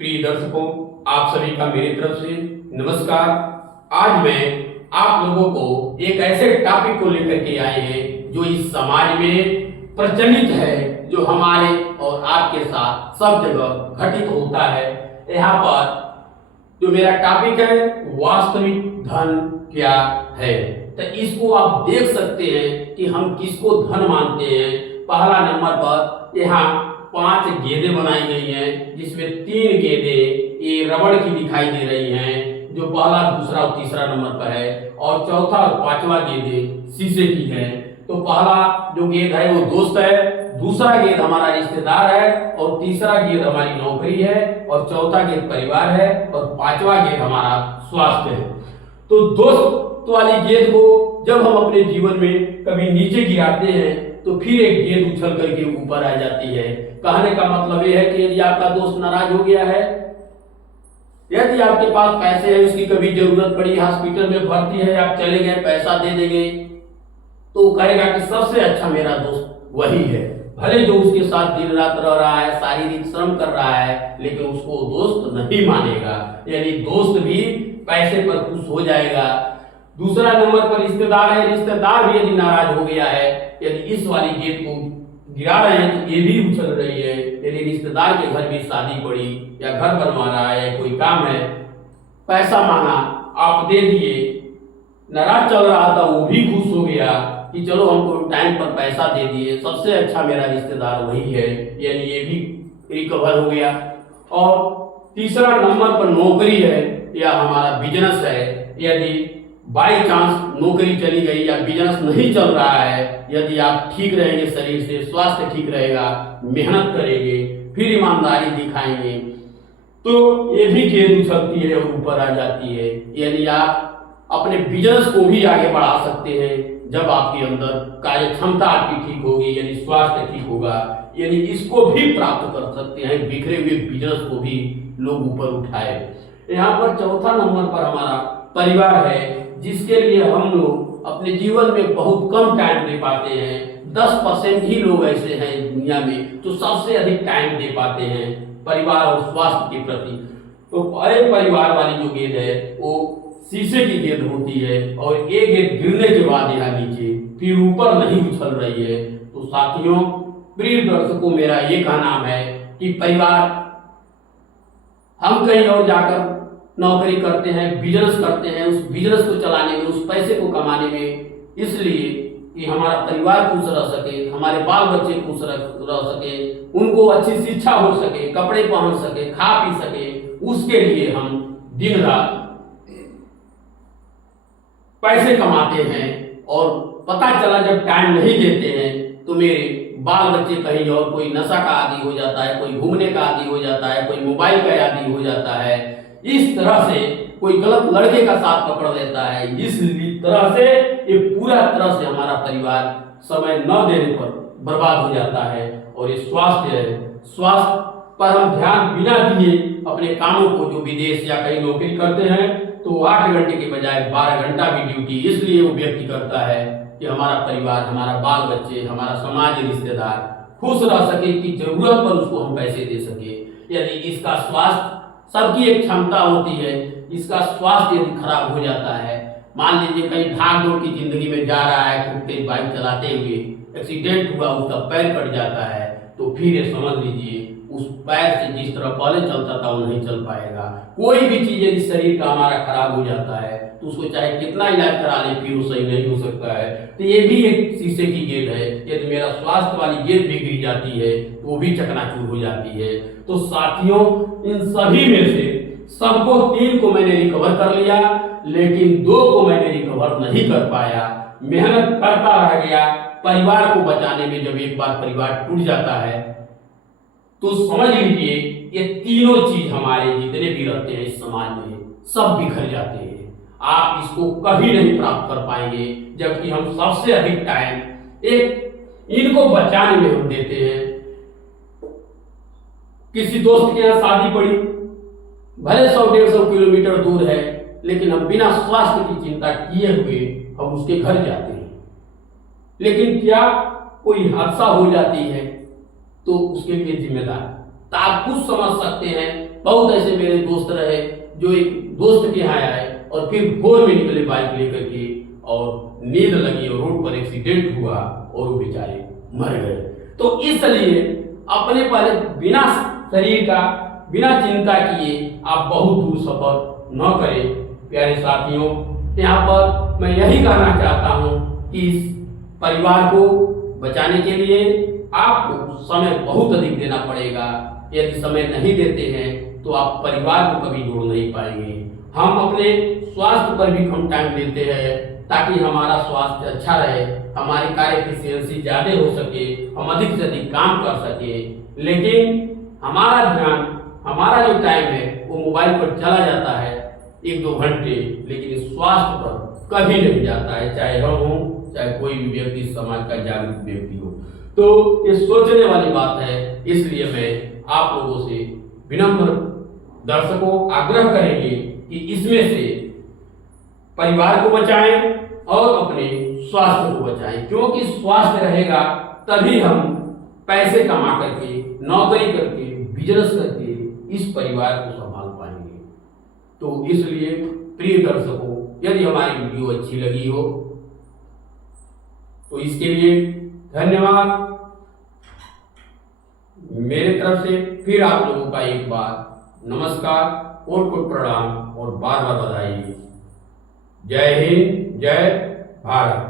प्रिय दर्शकों, आप सभी का मेरी तरफ से नमस्कार। आज मैं आप लोगों को एक ऐसे टॉपिक को लेकर के आए हैं जो इस समाज में प्रचलित है, जो हमारे और आपके साथ सब जगह घटित होता है। यहाँ पर जो मेरा टॉपिक है, वास्तविक धन क्या है। तो इसको आप देख सकते हैं कि हम किसको धन मानते हैं। पहला नंबर पर यहाँ 5 गेंदे बनाई गई हैं, जिसमें 3 गेंदे ये रबड़ की दिखाई दे रही हैं, जो पहला, दूसरा और तीसरा नंबर पर है, और चौथा और पांचवा गेंदे शीशे की है। तो पहला जो गेंद है वो दोस्त है, दूसरा गेंद हमारा रिश्तेदार है, और तीसरा गेंद हमारी नौकरी है, और चौथा गेंद परिवार है, और पांचवा गेंद हमारा स्वास्थ्य है। तो दोस्त वाली गेंद को जब हम अपने जीवन में कभी नीचे गिराते हैं तो फिर एक गेंद उछल करके ऊपर आ जाती है। कहने का मतलब यह है कि यदि आपका दोस्त नाराज हो गया है, यदि आपके पास पैसे है, उसकी कभी जरूरत पड़ी, हॉस्पिटल में भर्ती है, आप चले गए, पैसा दे देंगे, तो कहेगा कि सबसे अच्छा मेरा दोस्त वही है। भले जो उसके साथ दिन रात रह रहा है, शारीरिक श्रम कर रहा है, लेकिन उसको दोस्त नहीं मानेगा। यानी दोस्त भी पैसे पर खुश हो जाएगा। दूसरा नंबर पर रिश्तेदार है, रिश्तेदार भी यदि नाराज हो गया है, यदि इस वाली गेंद को गिरा रहे हैं तो ये भी उछल रही है। यदि रिश्तेदार के घर भी शादी पड़ी, या घर बनवा रहा है, कोई काम है, पैसा मांगा, आप दे दिए, नाराज चल रहा था, वो भी खुश हो गया कि चलो हमको टाइम पर पैसा दे दिए, सबसे अच्छा मेरा रिश्तेदार वही है, यानी ये भी रिकवर हो गया। और तीसरा नंबर पर नौकरी है या हमारा बिजनेस है। यदि बाई चांस नौकरी चली गई या बिजनेस नहीं चल रहा है, यदि आप ठीक रहेंगे, शरीर से स्वास्थ्य ठीक रहेगा, मेहनत करेंगे, फिर ईमानदारी दिखाएंगे, तो ये भी गेंद उछलती है और ऊपर आ जाती है। यानी आप अपने बिजनेस को भी आगे बढ़ा सकते हैं जब आपके अंदर कार्य क्षमता आपकी ठीक होगी, यानी स्वास्थ्य ठीक होगा। यानी इसको भी प्राप्त कर सकते हैं, बिखरे हुए बिजनेस को भी लोग ऊपर उठाए। यहाँ पर चौथा नंबर पर हमारा परिवार है, जिसके लिए हम लोग अपने जीवन में बहुत कम टाइम दे पाते हैं। 10% ही लोग ऐसे हैं दुनिया में जो सबसे अधिक टाइम दे पाते हैं परिवार और स्वास्थ्य के प्रति। तो बड़े परिवार वाली जो गेंद है वो शीशे की गेंद होती है, और ये गेंद गिरने के बाद यहाँ नीचे फिर ऊपर नहीं उछल रही है। तो साथियों, प्रिय दर्शकों, मेरा ये कहना है कि परिवार, हम कहीं और जाकर नौकरी करते हैं, बिजनेस करते हैं, उस बिजनेस को चलाने में, उस पैसे को कमाने में, इसलिए कि हमारा परिवार खुश रह सके, हमारे बाल बच्चे खुश रह सके, उनको अच्छी शिक्षा हो सके, कपड़े पहन सके, खा पी सके, उसके लिए हम दिन रात पैसे कमाते हैं। और पता चला जब टाइम नहीं देते हैं तो मेरे बाल बच्चे कहीं और, कोई नशा का आदी हो जाता है, कोई घूमने का आदी हो जाता है, कोई मोबाइल का आदी हो जाता है, इस तरह से कोई गलत लड़के का साथ पकड़ लेता है। इस तरह से ये पूरा तरह से हमारा परिवार समय न देने पर बर्बाद हो जाता है। और ये स्वास्थ्य है, स्वास्थ्य पर हम ध्यान बिना दिए अपने कामों को, जो विदेश या कहीं नौकरी करते हैं, तो 8 घंटे के बजाय 12 घंटा भी ड्यूटी इसलिए वो व्यक्ति करता है कि हमारा परिवार, हमारा बाल बच्चे, हमारा समाज, रिश्तेदार खुश रह सके, कि जरूरत पर उसको हम पैसे दे सके। यदि इसका स्वास्थ्य, सबकी एक क्षमता होती है, इसका स्वास्थ्य यदि खराब हो जाता है, मान लीजिए कहीं भाग दौड़ की जिंदगी में जा रहा है, खूब तेज बाइक चलाते हुए एक्सीडेंट हुआ, उसका पैर कट जाता है, तो फिर ये समझ लीजिए उस पैर से जिस तरह पहले चलता था वो नहीं चल पाएगा। कोई भी चीज यदि शरीर का हमारा खराब हो जाता है तो उसको चाहे कितना इलाज करा ले, फिर वो सही नहीं हो सकता है। तो ये भी एक शीशे की गेंद है। यदि मेरा स्वास्थ्य वाली गेंद भी गिर जाती है तो वो भी चकनाचूर हो जाती है। तो साथियों, इन सभी में से सबको 3 को मैंने रिकवर कर लिया, लेकिन 2 को मैंने रिकवर नहीं कर पाया। मेहनत करता रह गया परिवार को बचाने में। जब एक बार परिवार टूट जाता है तो समझ लीजिए ये तीनों चीज हमारे जितने भी रहते हैं इस समाज में, सब बिखर जाते हैं। आप इसको कभी नहीं प्राप्त कर पाएंगे, जबकि हम सबसे अधिक टाइम इनको बचाने में हम देते हैं। किसी दोस्त के यहाँ शादी पड़ी, भले 100-150 किलोमीटर दूर है, लेकिन हम बिना स्वास्थ्य की चिंता किए हुए हम उसके घर जाते हैं। लेकिन क्या कोई हादसा हो जाती है तो उसके लिए जिम्मेदार तो आप खुद समझ सकते हैं। बहुत ऐसे मेरे दोस्त रहे जो एक दोस्त के यहाँ आए और फिर भोर में निकले बाइक लेकर के, और नींद लगी और रोड पर एक्सीडेंट हुआ और वो बेचारे मर गए। तो इसलिए अपने पहले बिना शरीर का, बिना चिंता किए आप बहुत दूर सफर न करें। प्यारे साथियों, यहाँ पर मैं यही कहना चाहता हूँ कि इस परिवार को बचाने के लिए आपको समय बहुत अधिक देना पड़ेगा। यदि समय नहीं देते हैं तो आप परिवार को कभी जोड़ नहीं पाएंगे। हम अपने स्वास्थ्य पर भी कम टाइम देते हैं ताकि हमारा स्वास्थ्य अच्छा रहे, हमारी कार्य एफिशिएंसी ज़्यादा हो सके, हम अधिक से अधिक काम कर सके। लेकिन हमारा ध्यान, हमारा जो टाइम है वो मोबाइल पर चला जाता है 1-2 घंटे, लेकिन स्वास्थ्य पर कभी नहीं जाता है, चाहे हम हों चाहे कोई भी व्यक्ति समाज का जागरूक व्यक्ति हो। तो ये सोचने वाली बात है। इसलिए मैं आप लोगों से विनम्र दर्शकों आग्रह करेंगे कि इसमें से परिवार को बचाएं और अपने स्वास्थ्य को बचाएं, क्योंकि स्वास्थ्य रहेगा तभी हम पैसे कमा करके, नौकरी करके, बिजनेस करके इस परिवार को संभाल पाएंगे। तो इसलिए प्रिय दर्शकों, यदि हमारी वीडियो अच्छी लगी हो तो इसके लिए धन्यवाद। मेरे तरफ से फिर आप लोगों का एक बार नमस्कार, कोट प्रणाम और बार बार बधाई। जय हिंद, जय भारत।